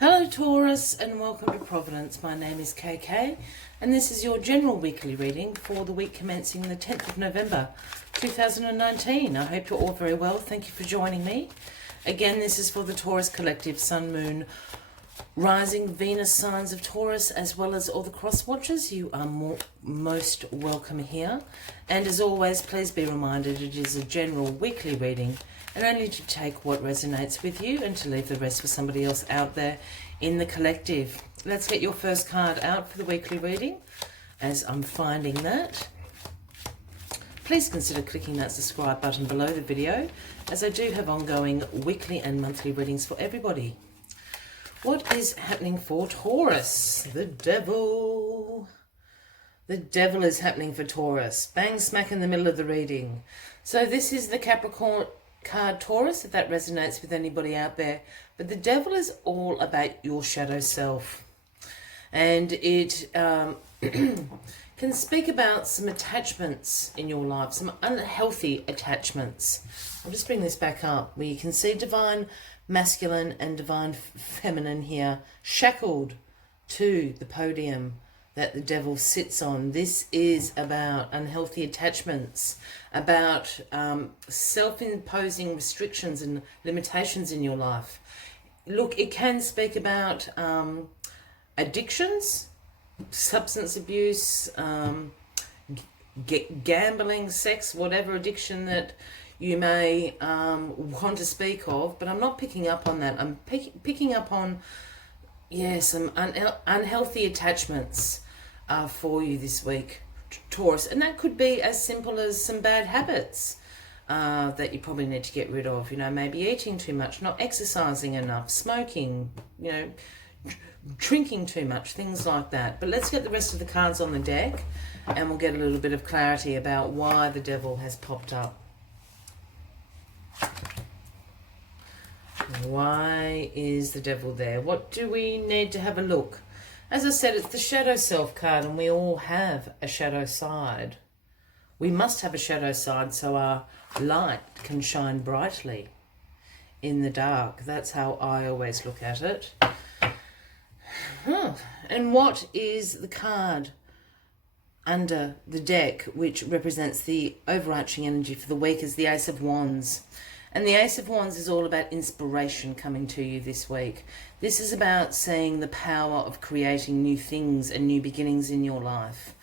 Hello Taurus and welcome to Providence. My name is KK and this is your general weekly reading for the week commencing the 10th of November 2019. I hope you're all very well. Thank you for joining me. Again, this is for the Taurus Collective, Sun, Moon, Rising, Venus signs of Taurus, as well as all the cross watchers. You are most welcome here. And as always, please be reminded it is a general weekly reading and only to take what resonates with you and to leave the rest for somebody else out there in the collective. Let's get your first card out for the weekly reading as I'm finding that. Please consider clicking that subscribe button below the video, as I do have ongoing weekly and monthly readings for everybody. What is happening for Taurus? The Devil. The Devil is happening for Taurus. Bang smack in the middle of the reading. So this is the Capricorn card, Taurus, if that resonates with anybody out there. But the Devil is all about your shadow self. And it can speak about some attachments in your life, some unhealthy attachments. I'll just bring this back up where you can see divine masculine and divine feminine here, shackled to the podium that the Devil sits on. This is about unhealthy attachments, about self-imposing restrictions and limitations in your life. Look, it can speak about addictions, substance abuse, gambling, sex, whatever addiction that you may want to speak of, but I'm not picking up on that. I'm picking up on, some unhealthy attachments for you this week, Taurus. And that could be as simple as some bad habits that you probably need to get rid of. You know, maybe eating too much, not exercising enough, smoking, drinking too much, things like that. But let's get the rest of the cards on the deck and we'll get a little bit of clarity about why the Devil has popped up. Why is the Devil there? What do we need to have a look? As I said, it's the shadow self card, and we all have a shadow side. We must have a shadow side so our light can shine brightly in the dark. That's how I always look at it. And what is the card under the deck which represents the overarching energy for the week is the Ace of Wands. And the Ace of Wands is all about inspiration coming to you this week. This is about seeing the power of creating new things and new beginnings in your life.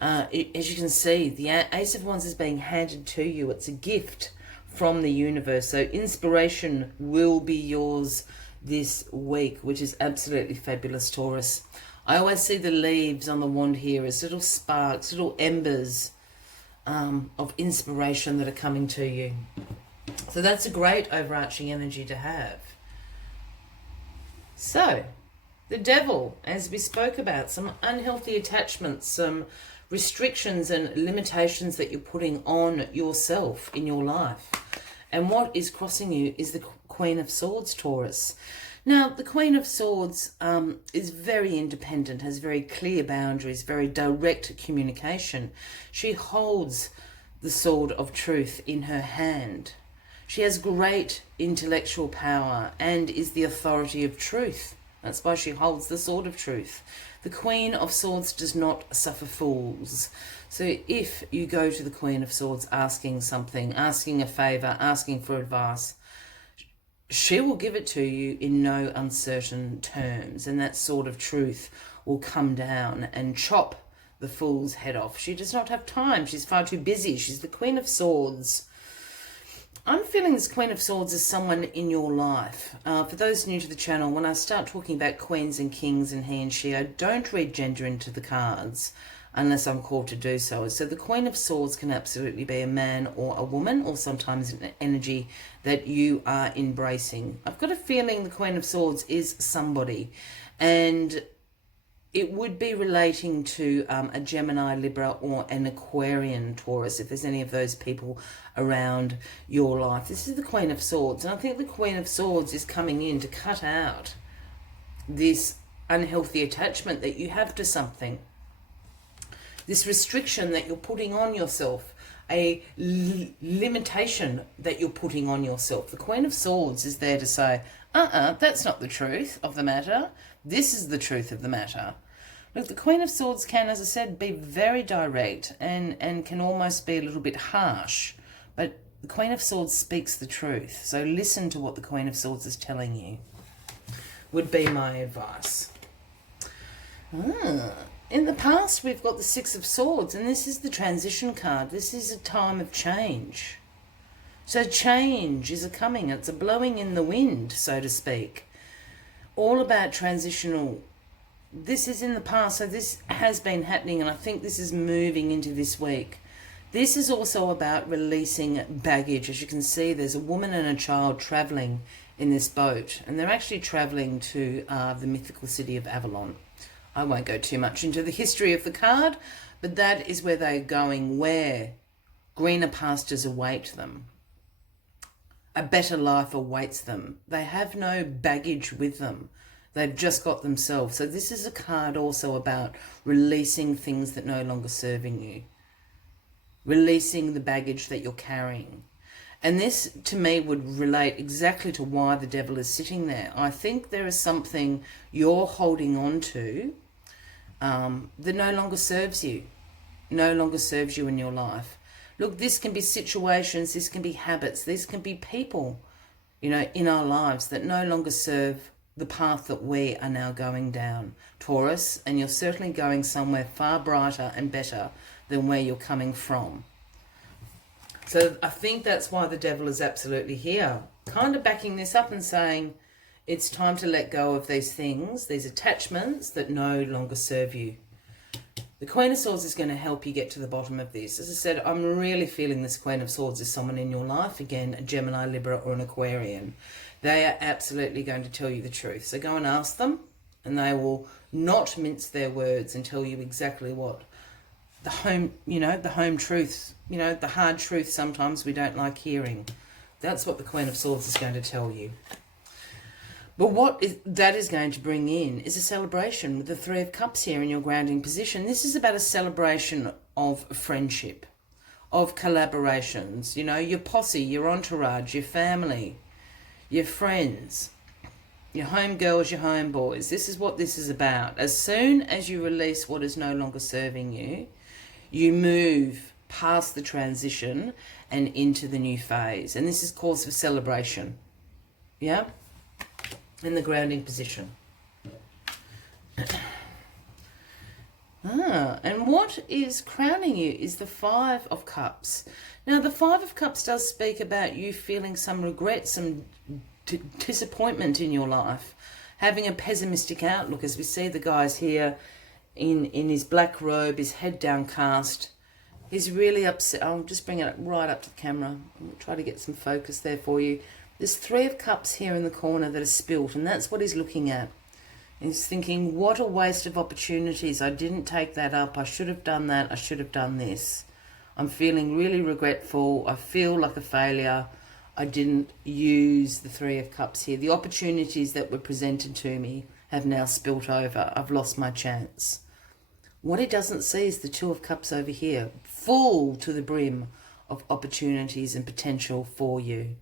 As you can see, the Ace of Wands is being handed to you. It's a gift from the universe. So inspiration will be yours this week, which is absolutely fabulous, Taurus. I always see the leaves on the wand here as little sparks, little embers of inspiration that are coming to you. So that's a great overarching energy to have. So, the Devil, as we spoke about, some unhealthy attachments, some restrictions and limitations that you're putting on yourself in your life. And what is crossing you is the Queen of Swords, Taurus. Now, the Queen of Swords is very independent, has very clear boundaries, very direct communication. She holds the sword of truth in her hand. She has great intellectual power and is the authority of truth. That's why she holds the sword of truth. The Queen of Swords does not suffer fools. So if you go to the Queen of Swords asking something, asking a favour, asking for advice, she will give it to you in no uncertain terms. And that sword of truth will come down and chop the fool's head off. She does not have time. She's far too busy. She's the Queen of Swords. I'm feeling this Queen of Swords as someone in your life. For those new to the channel, when I start talking about queens and kings and he and she, I don't read gender into the cards unless I'm called to do so. So the Queen of Swords can absolutely be a man or a woman, or sometimes an energy that you are embracing. I've got a feeling the Queen of Swords is somebody, and it would be relating to a Gemini, Libra, or an Aquarian, Taurus, if there's any of those people around your life. This is the Queen of Swords, and I think the Queen of Swords is coming in to cut out this unhealthy attachment that you have to something, this restriction that you're putting on yourself limitation that you're putting on yourself. The Queen of Swords is there to say, that's not the truth of the matter. This is the truth of the matter. Look, the Queen of Swords can, as I said, be very direct and can almost be a little bit harsh. But the Queen of Swords speaks the truth. So listen to what the Queen of Swords is telling you, would be my advice. In the past, we've got the Six of Swords, and this is the transition card. This is a time of change. So change is a coming. It's a blowing in the wind, so to speak. All about transitional. This is in the past, so this has been happening, and I think this is moving into this week. This is also about releasing baggage. As you can see, there's a woman and a child travelling in this boat, and they're actually travelling to the mythical city of Avalon. I won't go too much into the history of the card, but that is where they're going, where greener pastures await them. A better life awaits them. They have no baggage with them. They've just got themselves. So this is a card also about releasing things that no longer serving you. Releasing the baggage that you're carrying. And this, to me, would relate exactly to why the devil is sitting there. I think there is something you're holding on to that no longer serves you. No longer serves you in your life. Look, this can be situations, this can be habits, these can be people, in our lives that no longer serve the path that we are now going down, Taurus, and you're certainly going somewhere far brighter and better than where you're coming from. So I think that's why the devil is absolutely here, kind of backing this up and saying it's time to let go of these things, these attachments that no longer serve you. The Queen of Swords is going to help you get to the bottom of this. As I said, I'm really feeling this Queen of Swords is someone in your life, again, a Gemini, Libra or an Aquarian. They are absolutely going to tell you the truth. So go and ask them, and they will not mince their words and tell you exactly what the home truth, the hard truth sometimes we don't like hearing. That's what the Queen of Swords is going to tell you. But what that is going to bring in is a celebration with the Three of Cups here in your grounding position. This is about a celebration of friendship, of collaborations, your posse, your entourage, your family, your friends, your homegirls, your homeboys. This is what this is about. As soon as you release what is no longer serving you, you move past the transition and into the new phase. And this is cause for celebration. Yeah? In the grounding position. And what is crowning you is the Five of Cups. Now, the Five of Cups does speak about you feeling some regret, some disappointment in your life, having a pessimistic outlook, as we see the guys here in his black robe, his head downcast. He's really upset. I'll just bring it right up to the camera. I'll try to get some focus there for you. There's Three of Cups here in the corner that are spilt, and that's what he's looking at. He's thinking, what a waste of opportunities. I didn't take that up. I should have done that. I should have done this. I'm feeling really regretful. I feel like a failure. I didn't use the Three of Cups here. The opportunities that were presented to me have now spilt over. I've lost my chance. What he doesn't see is the Two of Cups over here, full to the brim of opportunities and potential for you.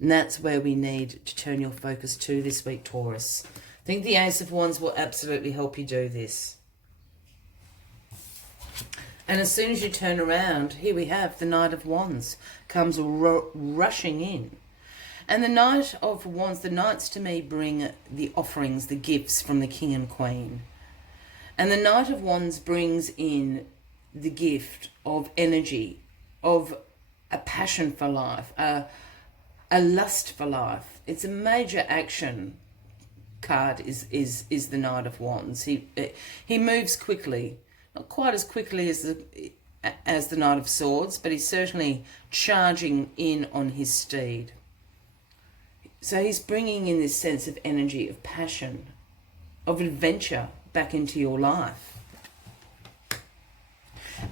And that's where we need to turn your focus to this week, Taurus. I think the Ace of Wands will absolutely help you do this. And as soon as you turn around, here we have the Knight of Wands comes rushing in. And the Knight of Wands, the Knights to me bring the offerings, the gifts from the King and Queen. And the Knight of Wands brings in the gift of energy, of a passion for life, a lust for life. It's a major action card is the Knight of Wands. He moves quickly, not quite as quickly as the Knight of Swords, but he's certainly charging in on his steed. So he's bringing in this sense of energy, of passion, of adventure back into your life.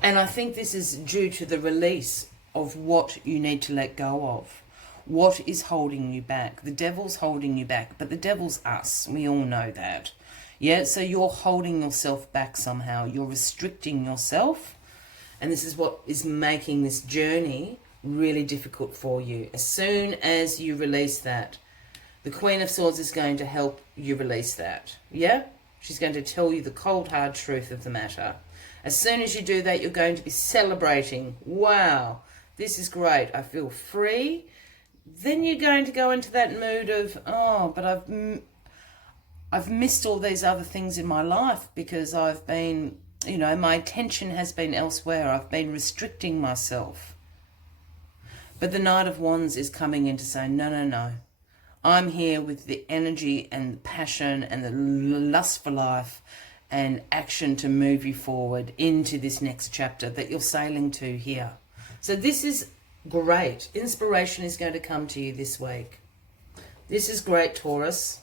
And I think this is due to the release of what you need to let go of. What is holding you back? The devil's holding you back, but the devil's us. We all know that. Yeah, so you're holding yourself back somehow. You're restricting yourself. And this is what is making this journey really difficult for you. As soon as you release that, the Queen of Swords is going to help you release that. Yeah? She's going to tell you the cold, hard truth of the matter. As soon as you do that, you're going to be celebrating. Wow, this is great. I feel free. Then you're going to go into that mood of, oh, but I've missed all these other things in my life because I've been, you know, my attention has been elsewhere. I've been restricting myself. But the Knight of Wands is coming in to say, no, no, no. I'm here with the energy and the passion and the lust for life and action to move you forward into this next chapter that you're sailing to here. So this is great. Inspiration is going to come to you this week. This is great, Taurus.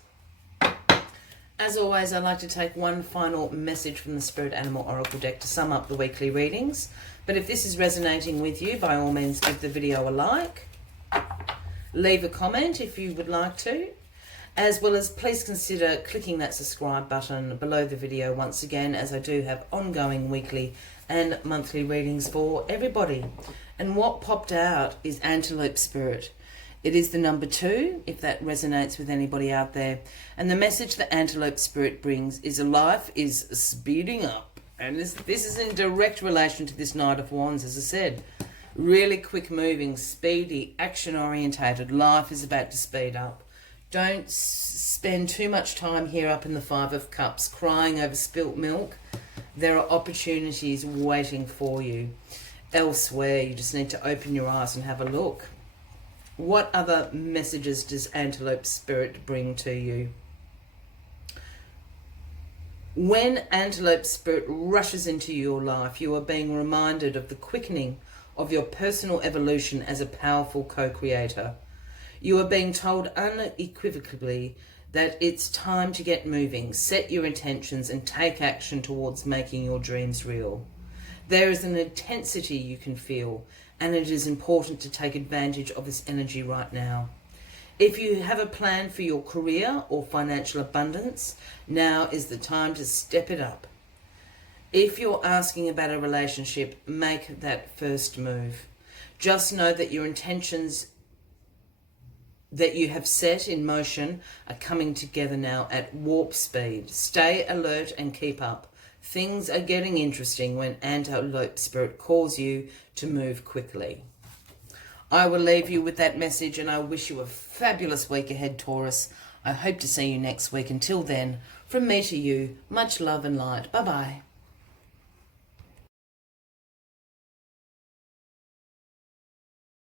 As always, I'd like to take one final message from the Spirit Animal Oracle deck to sum up the weekly readings. But if this is resonating with you, by all means, give the video a like. Leave a comment if you would like to. As well as please consider clicking that subscribe button below the video once again, as I do have ongoing weekly and monthly readings for everybody. And what popped out is Antelope Spirit. It is the number 2, if that resonates with anybody out there. And the message that Antelope Spirit brings is life is speeding up. And this is in direct relation to this Knight of Wands, as I said. Really quick moving, speedy, action orientated. Life is about to speed up. Don't spend too much time here up in the 5 of Cups crying over spilt milk. There are opportunities waiting for you elsewhere. You just need to open your eyes and have a look. What other messages does Antelope Spirit bring to you? When Antelope Spirit rushes into your life, you are being reminded of the quickening of your personal evolution as a powerful co-creator. You are being told unequivocally that it's time to get moving, set your intentions and take action towards making your dreams real. There is an intensity you can feel, and it is important to take advantage of this energy right now. If you have a plan for your career or financial abundance, now is the time to step it up. If you're asking about a relationship, make that first move. Just know that your intentions that you have set in motion are coming together now at warp speed. Stay alert and keep up. Things are getting interesting when Antelope Spirit calls you to move quickly. I will leave you with that message, and I wish you a fabulous week ahead, Taurus. I hope to see you next week. Until then, from me to you, much love and light. Bye-bye.